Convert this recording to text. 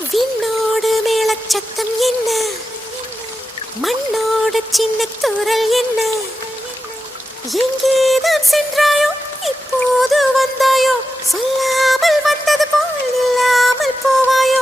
விண்ணோடு மேளச்சத்தம் என்ன, மண்ணோடு சின்ன தூரல் என்ன, எங்கேதான் சென்றாயோ இப்போது வந்தாயோ, சொல்லாமல் வந்தது போல் இல்லாமல் போவாயோ.